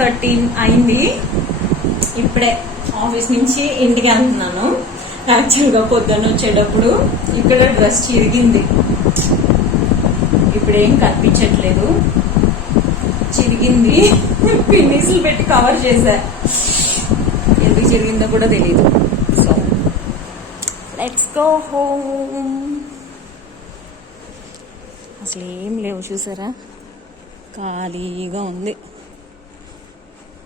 Thirteen అయింది. ఇప్పుడే office నుంచి ఇంటికి వెళ్తున్నాను. యాక్చువల్గా పొద్దున్న వచ్చేటప్పుడు ఇక్కడ డ్రెస్ చిరిగింది. ఇప్పుడు ఏం కనిపించట్లేదు. చిరిగింది. పిన్నీసులు పెట్టి కవర్ చేశా. ఎందుకు చిరిగిందో కూడా తెలియదు సో లెట్స్ గో హోమ్ అసలు ఏం లేవు చూసారా? ఖాళీగా ఉంది.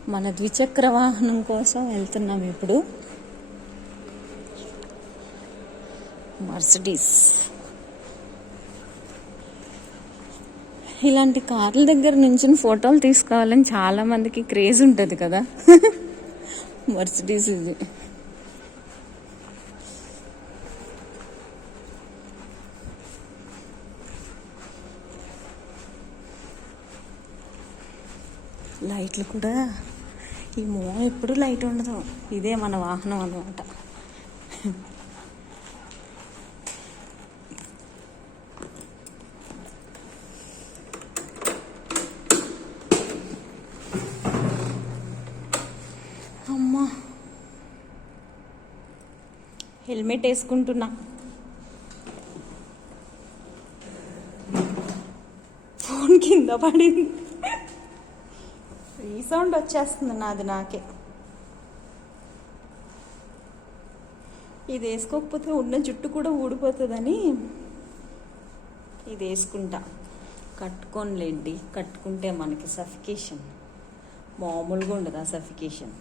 మన ద్విచక్ర వాహనం కోసం వెళ్తున్నాం ఇప్పుడు. మర్సిడీస్ ఇలాంటి కార్ల దగ్గర నుంచి ఫోటోలు తీసుకోవాలని చాలా మందికి క్రేజ్ ఉంటుంది కదా. మర్సిడీస్ ఇది. లైట్లు కూడా ఈ మో ఎప్పుడు లైట్ ఉండదు. ఇదే మన వాహనం అనమాట అమ్మా. హెల్మెట్ వేసుకుంటున్నా. ఫోన్ కింద పడింది. రీసౌండ్ వచ్చేస్తుంది నాది నాకే. ఇది వేసుకోకపోతే ఉన్న జుట్టు కూడా ఊడిపోతుందని ఇది వేసుకుంటా. కట్టుకోనిలేండి కట్టుకుంటే మనకి సఫికేషన్. మామూలుగా ఉండదు ఆ సఫికేషన్.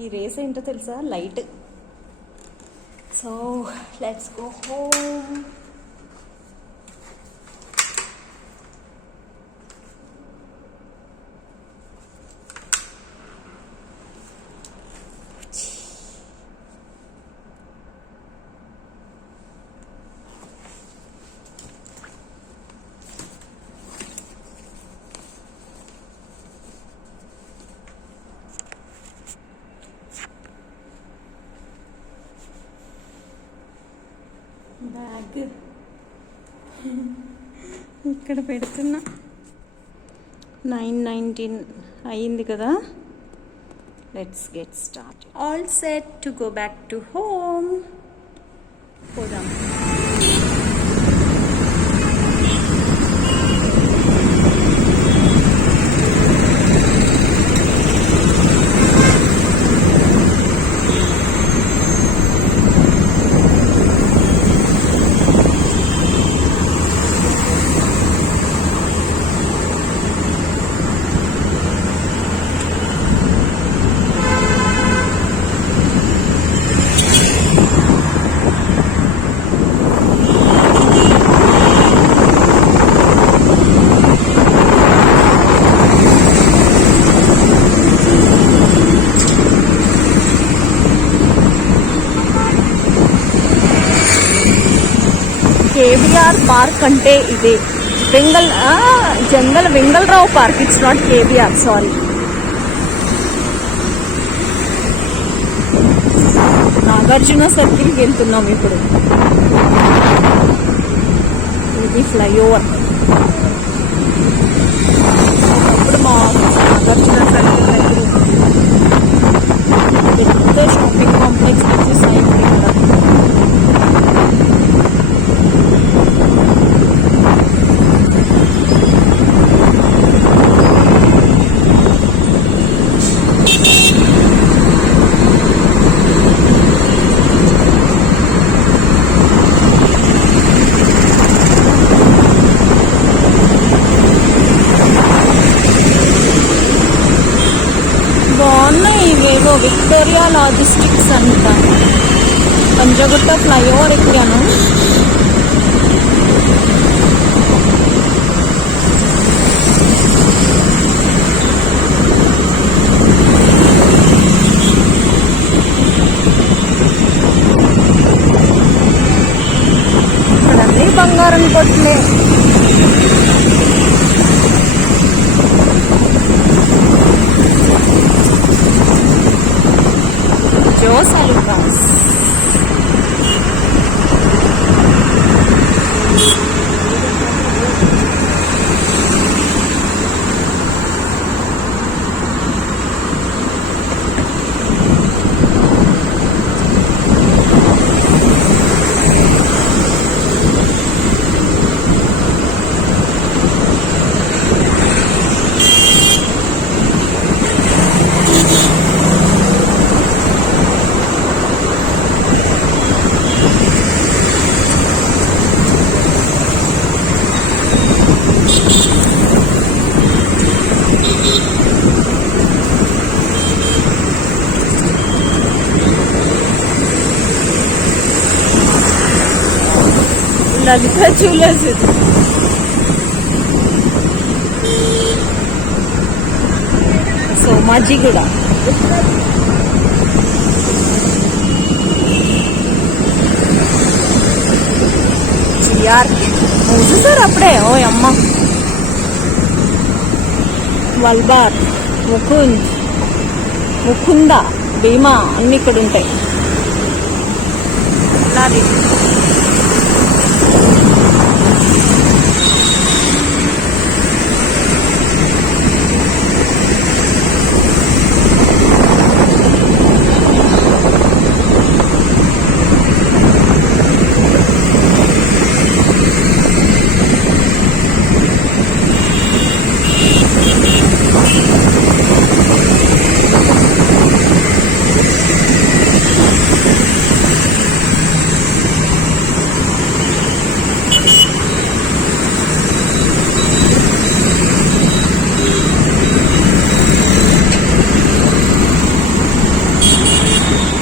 ఈ రేస్ ఏంటో తెలుసా? Light. So let's go home ఇక్కడ పెడుతున్నా. నైన్ నైన్టీన్ అయ్యింది కదా. Let's get start all set to go back to home పోదాం. కేబీఆర్ పార్క్ అంటే ఇదే. వెంగల్ ఆ, జంగల్ Vengalrao park. It's not KBR sorry Nagarjuna సర్కిల్కి వెళ్తున్నాం ఇప్పుడు. ఇది ఫ్లైఓవర్. బాగున్నాయి ఇవేవో విక్టోరియా లాజిస్టిక్స్ అంట పంజగుట్ట ఫ్లైఓవర్ ఎక్కాను ఇక్కడ అన్నీ బంగారం కొట్లే Los లలిత జ్యువెలర్స్ ఇది సోమాజీ కూడా. జిఆర్ మూసేసారు అప్పుడే? ఓ అమ్మ. వల్బార్ ముకుంద్ ముకుంద భీమా అన్ని ఇక్కడ ఉంటాయి నాది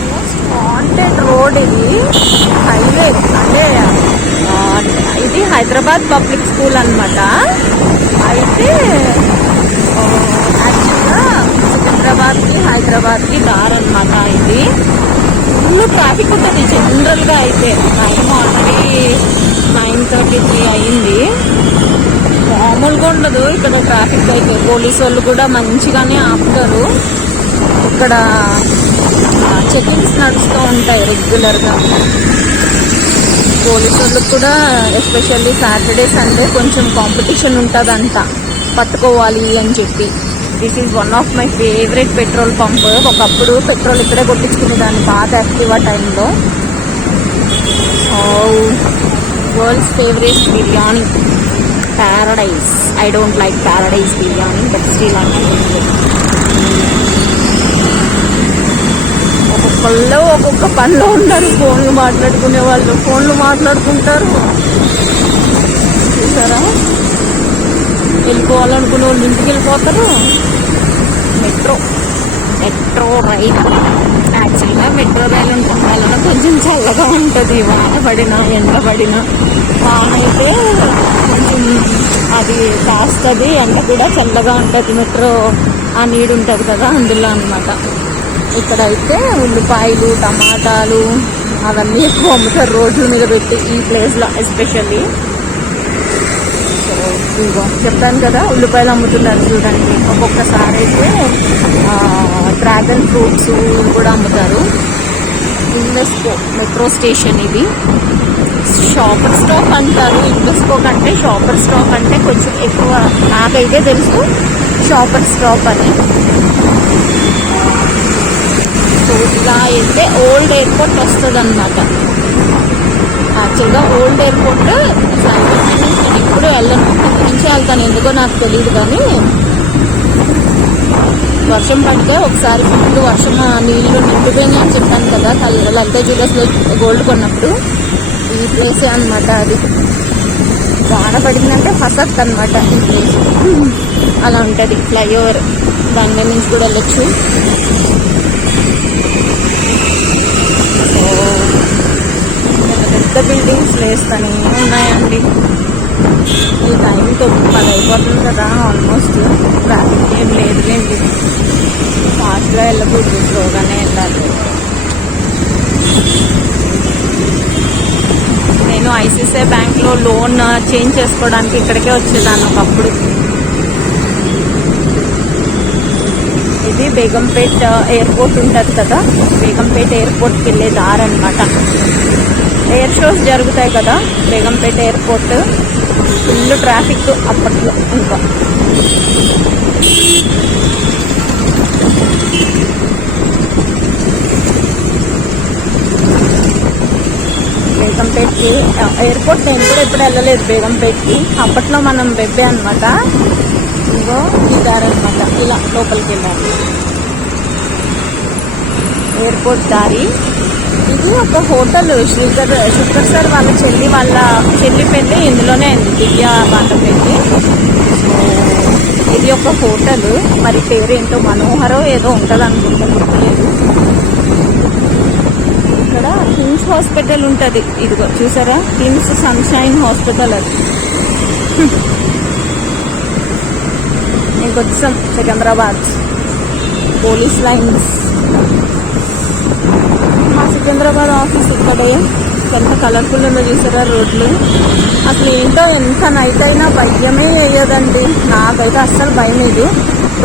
మోస్ట్ వాంటెడ్ రోడ్ ఇది హైవే అంటే ఆ, ఇది హైదరాబాద్ పబ్లిక్ స్కూల్ అనమాట అయితే యాక్చువల్గా సికింద్రాబాద్కి హైదరాబాద్కి దారి అనమాట ఇది. ఫుల్ ట్రాఫిక్ ఉంటుంది జనరల్గా అయితే. Time already nine thirty three అయింది. మామూలుగా ఉండదు ఇక్కడ ట్రాఫిక్ అయితే. పోలీసు వాళ్ళు కూడా మంచిగానే ఆపుతారు. ఇక్కడ చెకింగ్స్ నడుస్తూ ఉంటాయి రెగ్యులర్గా పోలీసు వాళ్ళకి కూడా ఎస్పెషల్లీ సాటర్డే సండే కొంచెం కాంపిటీషన్ ఉంటుందంట. పట్టుకోవాలి అని చెప్పి. This is one of my favourite petrol pump ఒకప్పుడు పెట్రోల్ ఇక్కడే కొట్టించుకునేదాన్ని పాత యాక్టివా టైంలో world's favourite biryani Paradise I don't like Paradise biryani but still వాళ్ళు ఒక్కొక్క పనిలో ఉన్నారు ఫోన్లు మాట్లాడుకునే వాళ్ళు. ఫోన్లు మాట్లాడుకుంటారు. చూసారా? వెళ్ళిపోవాలనుకునే వాళ్ళు ఇంటికి వెళ్ళిపోతారు. మెట్రో. Metro rail. యాక్చువల్గా మెట్రో రైలు ఉంటుంది కొంచెం చల్లగా ఉంటుంది. వాన పడినా ఎండ పడినా. వాన అయితే కొంచెం అది కాస్తుంది. ఎండ కూడా చల్లగా ఉంటుంది. మెట్రో ఆ నీడు ఉంటుంది కదా అందులో ఇక్కడ అయితే ఉల్లిపాయలు టమాటాలు అవన్నీ ఎక్కువ అమ్ముతారు రోడ్ల మీద పెట్టి ఈ ప్లేస్లో ఎస్పెషల్లీ. సో ఇదిగో చెప్పాను కదా ఉల్లిపాయలు అమ్ముతున్నారు చూడండి. ఒక్కొక్కసారి అయితే డ్రాగన్ ఫ్రూట్స్ కూడా అమ్ముతారు. ఇండస్కో మెట్రో స్టేషన్ ఇది. షాపర్ స్టాప్ అంటారు. ఇండస్కో కంటే షాపర్ స్టాప్ అంటే కొంచెం ఎక్కువ నాకైతే తెలుసు. షాపర్ స్టాప్ అని. సో ఇలా వెళ్తే ఓల్డ్ ఎయిర్పోర్ట్ వస్తుంది అనమాట యాక్చువల్గా ఓల్డ్ ఎయిర్పోర్ట్ నేను ఎప్పుడు వెళ్ళను. అక్కడి నుంచి వెళ్తాను ఎందుకో నాకు తెలియదు కానీ వర్షం పడితే ఒకసారి ఫుల్ వర్షం ఆ నీళ్ళు నిండిపోయినాయి అని చెప్పాను కదా కల్- లలిత జ్యువెలర్స్లో గోల్డ్ కొన్నప్పుడు ఈ ప్లేసే అనమాట అది. వాన పడిందంటే ఫసత్ అనమాట ఈ ప్లేస్ అలా ఉంటుంది ఫ్లైఓవర్. దాని మీద నుంచి కూడా వెళ్ళొచ్చు. పెద్ద బిల్డింగ్స్ లేస్తూనే ఉన్నాయండి. ఈ టైం తొమ్మిది పది అయిపోతుంది కదా ఆల్మోస్ట్ ట్రాఫిక్ ఏం లేదులేండి. ఫాస్ట్గా వెళ్ళకూడదు స్లోగానే వెళ్ళాలి. నేను ఐసిఐసిఐ బ్యాంక్లో లోన్ చేంజ్ చేసుకోవడానికి ఇక్కడికే వచ్చేదాన్ని ఒకప్పుడు. ఇది బేగంపేట్ ఎయిర్పోర్ట్ ఉంటుంది కదా బేగంపేట్ ఎయిర్పోర్ట్కి వెళ్ళే దారి అనమాట ఎయిర్ షోస్ జరుగుతాయి కదా బేగంపేట ఎయిర్పోర్ట్. ఫుల్ ట్రాఫిక్ అప్పట్లో ఇంకా. బేగంపేట్కి ఎయిర్పోర్ట్ నేను కూడా ఎప్పుడు వెళ్ళలేదు బేగంపేట్కి. అప్పట్లో మనం బెబ్బే అనమాట ఇంకో ఈ దారి అనమాట ఇలా లోపలికి వెళ్ళాలి. ఎయిర్పోర్ట్ దారి. ఇది ఒక హోటల్. శ్రీకర్ శుకర్ సార్ వాళ్ళ చెల్లి వాళ్ళ చెల్లి పెళ్ళి ఇందులోనే అండి దివ్య వాళ్ళ పెళ్ళి. సో ఇది ఒక హోటల్. మరి పేరు ఏంటో మనోహరో ఏదో ఉంటుంది అనుకుంటున్నాను. ఇక్కడ కిమ్స్ హాస్పిటల్ ఉంటుంది. ఇదిగో చూసారా? కిమ్స్ సన్షైన్ హాస్పిటల్ అది. ఇంకొచ్చాం Secunderabad. Police lines. Secunderabad office ఇక్కడే. ఎంత కలర్ఫుల్ ఉందో చూసారా రోడ్లు. అసలు ఏంటో ఎంత నైట్ అయినా భయమే వేయదండి. నాకైతే అస్సలు భయం లేదు.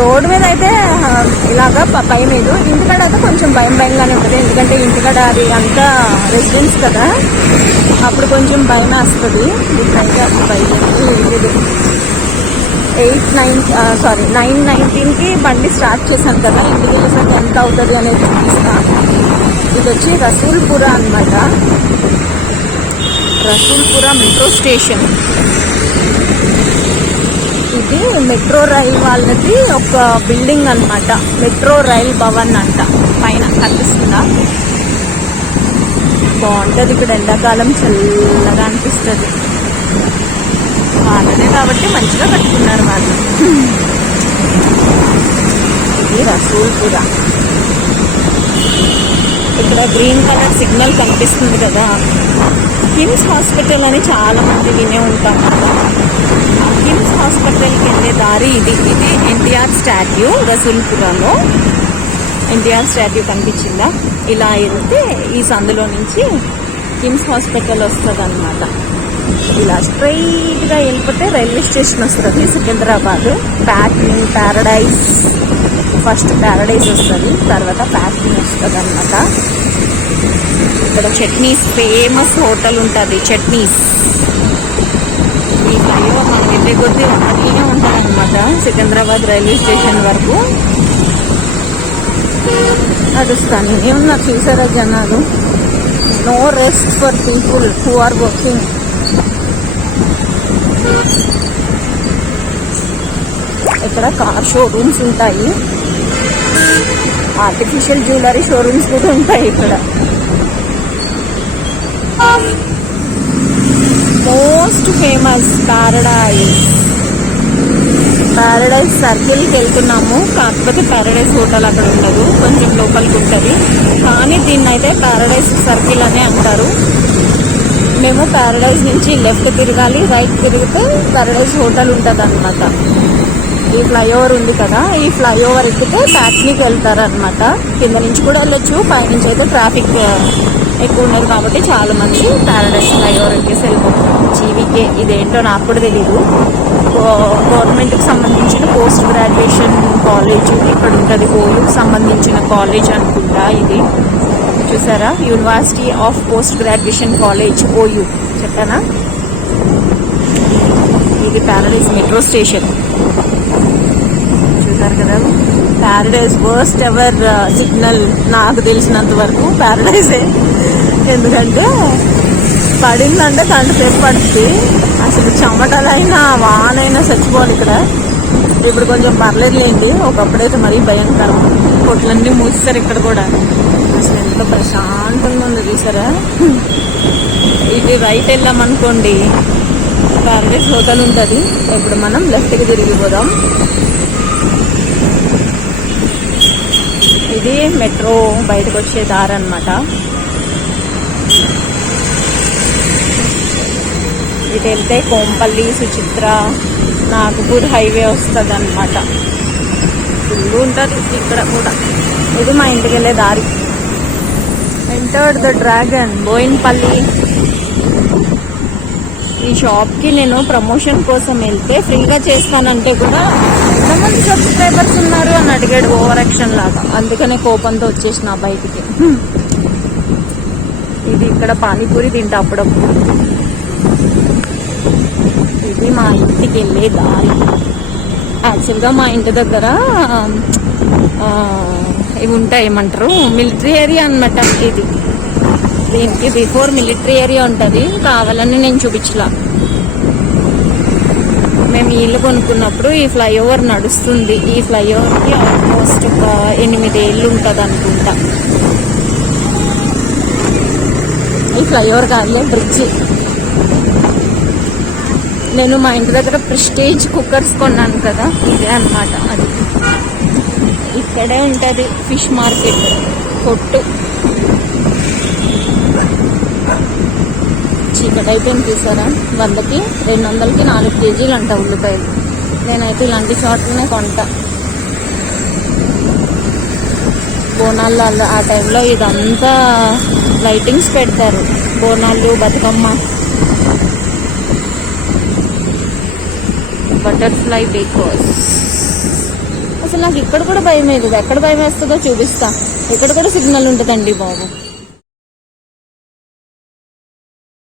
రోడ్డు మీద అయితే ఇలాగా భయం లేదు. ఇంటికాడ అయితే కొంచెం భయం భయంగానే ఉంటుంది. ఎందుకంటే ఇంటికాడ అది అంతా రెసిడెన్స్ కదా. అప్పుడు కొంచెం భయం వేస్తుంది. ఇప్పుడైతే అసలు భయం లేదు. ఎయిట్ నైన్ సారీ నైన్ నైన్టీన్కి బండి స్టార్ట్ చేశాను కదా. ఇంటికి వెళ్ళేసరికి ఎంత అవుతుంది అనేది చూపిస్తాను ఇది వచ్చి రసూల్పుర అన్నమాట. Rasoolpura metro station. ఇది మెట్రో రైల్ వాళ్ళది ఒక బిల్డింగ్ అన్నమాట. మెట్రో రైల్ భవన్ అంట. పైన కనిపిస్తుందా? బాగుంటుంది ఇక్కడ ఎండాకాలం చల్లగా అనిపిస్తుంది. వాళ్ళనే కాబట్టి మంచిగా కట్టుకున్నారు వాళ్ళు. ఇది రసూల్పుర. ఇక్కడ గ్రీన్ కలర్ సిగ్నల్ కనిపిస్తుంది కదా. కిమ్స్ హాస్పిటల్ అని చాలా మంది వినే ఉంటాం కదా. కిమ్స్ హాస్పిటల్కి వెళ్ళే దారి ఇది. ఇది ఎన్టీఆర్ స్టాట్యూ రసూల్పురాలో. ఎన్టీఆర్ స్టాట్యూ కనిపించిందా? ఇలా వెళ్తే ఈ సందులో నుంచి కిమ్స్ హాస్పిటల్ వస్తుంది అనమాట ఇలా స్ట్రైట్గా వెళ్ళిపోతే రైల్వే స్టేషన్ వస్తుంది Secunderabad. Packing Paradise. First Paradise వస్తుంది తర్వాత ప్యాకింగ్ వస్తుంది అనమాట ఇక్కడ చట్నీస్ ఫేమస్ హోటల్ ఉంటుంది చట్నీస్. ఈ ఫ్లైఓవర్ మనం వెళ్ళే కొద్దీ అట్లనే ఉంటుంది అనమాట సికింద్రాబాద్ రైల్వే స్టేషన్ వరకు. నడుస్తాను ఏమన్నా చూసారా జనాలు? No rest for people who are working. ఇక్కడ కార్ షోరూమ్స్ ఉంటాయి. ఆర్టిఫిషియల్ జ్యువెలరీ షోరూమ్స్ కూడా ఉంటాయి ఇక్కడ. మోస్ట్ ఫేమస్ ప్యారడైజ్ ప్యారడైజ్ సర్కిల్కి వెళ్తున్నాము. కాకపోతే ప్యారడైజ్ హోటల్ అక్కడ ఉండదు. కొంచెం లోపలికి ఉంటుంది. కానీ దీన్ని అయితే ప్యారడైజ్ సర్కిల్ అనే అంటారు. మేము ప్యారడైజ్ నుంచి లెఫ్ట్ తిరగాలి రైట్ తిరిగితే ప్యారడైజ్ హోటల్ ఉంటుంది అనమాట ఈ ఫ్లైఓవర్ ఉంది కదా ఈ ఫ్లైఓవర్ ఎక్కితే ప్యాక్నీకి వెళ్తారనమాట కింద నుంచి కూడా వెళ్ళొచ్చు పైనుంచి అయితే ట్రాఫిక్ ఎక్కువ ఉండదు కాబట్టి చాలా మంది ప్యారడైజ్ ఫ్లైఓవర్ ఎక్కేసి వెళ్ళిపోతారు. జీవికే ఇదేంటో నాకు కూడా తెలియదు గవర్నమెంట్కి సంబంధించిన పోస్ట్ గ్రాడ్యుయేషన్ కాలేజ్ ఇక్కడ ఉంటుంది ఓయూకి సంబంధించిన కాలేజ్ అనుకుంటా ఇది. చూసారా? University of post graduation college OU చెప్పానా? ఇది ప్యారడైస్ మెట్రో స్టేషన్. అంటారు కదా. ప్యారడైజ్ వర్స్ట్ ఎవర్ సిగ్నల్ నాకు తెలిసినంత వరకు ప్యారడైజే ఎందుకంటే పడిందంటే కంటసేపు పడుతుంది. అసలు చెమటలైనా వానైనా చచ్చిపోవాలి ఇక్కడ. ఇప్పుడు కొంచెం పర్లేదులేండి. ఒకప్పుడైతే మరీ భయంకరం. కొట్లన్నీ మూసేశారు ఇక్కడ కూడా. అసలు ఎంత ప్రశాంతంగా ఉంది చూసారా? ఇది రైట్ వెళ్ళామనుకోండి ప్యారడైజ్ హోటల్ ఉంటుంది. ఇప్పుడు మనం లెఫ్ట్కి తిరిగిపోదాం. ఇది మెట్రో బయటకు వచ్చే దారి అనమాట ఇటు వెళ్తే కోంపల్లి సుచిత్ర నాగపూర్ హైవే వస్తుంది అనమాట ఫుల్ ఉంటుంది ఇక్కడ కూడా. ఇది మా ఇంటికి వెళ్ళే దారి. ఎంటర్డ్ ద డ్రాగన్ బోయిన్పల్లి ఈ షాప్కి నేను ప్రమోషన్ కోసం వెళ్తే ఫ్రీగా చేస్తానంటే కూడా ఎంతమంది సబ్స్క్రైబర్స్ ఉన్నారు అని అడిగాడు ఓవర్ యాక్షన్ లాగా. అందుకనే కోపంతో వచ్చేసిన బయటికి. ఇది ఇక్కడ పానీపూరి తింటా అప్పుడప్పుడు. ఇది మా ఇంటికి వెళ్ళే దారి. యాక్చువల్గా మా ఇంటి దగ్గర ఇవి ఉంటాయి ఏమంటారు? మిలిటరీ ఏరియా అనమాట ఇది. దీనికి బిఫోర్ మిలిటరీ ఏరియా ఉంటుంది. కావాలని నేను చూపించలా. మేము ఇల్లు కొనుక్కున్నప్పుడు ఈ ఫ్లైఓవర్ నడుస్తుంది. ఈ ఫ్లైఓవర్కి ఆల్మోస్ట్ ఒక ఎనిమిది ఏళ్ళు ఉంటుంది అనుకుంటా ఈ ఫ్లైఓవర్ కాదు బ్రిడ్జ్. నేను మా ఇంటి దగ్గర ప్రెస్టేజ్ కుక్కర్స్ కొన్నాను కదా ఇదే అన్నమాట అది. ఇక్కడే ఉంటుంది ఫిష్ మార్కెట్ కొట్టు. చీకటి అయిపోయింది చూసారా? వందకి రెండు వందలకి నాలుగు కేజీలు అంట ఉల్లిపాయలు. నేనైతే ఇలాంటి చోట్లనే కొంటా. బోనాల్లో ఆ టైంలో ఇదంతా లైటింగ్స్ పెడతారు. బోనాలు బతుకమ్మ. Butterfly Bakers. అసలు నాకు ఇక్కడ కూడా భయం వేయదు ఎక్కడ భయం వేస్తుందో చూపిస్తా. ఇక్కడ కూడా సిగ్నల్ ఉంటుందండి బాబు.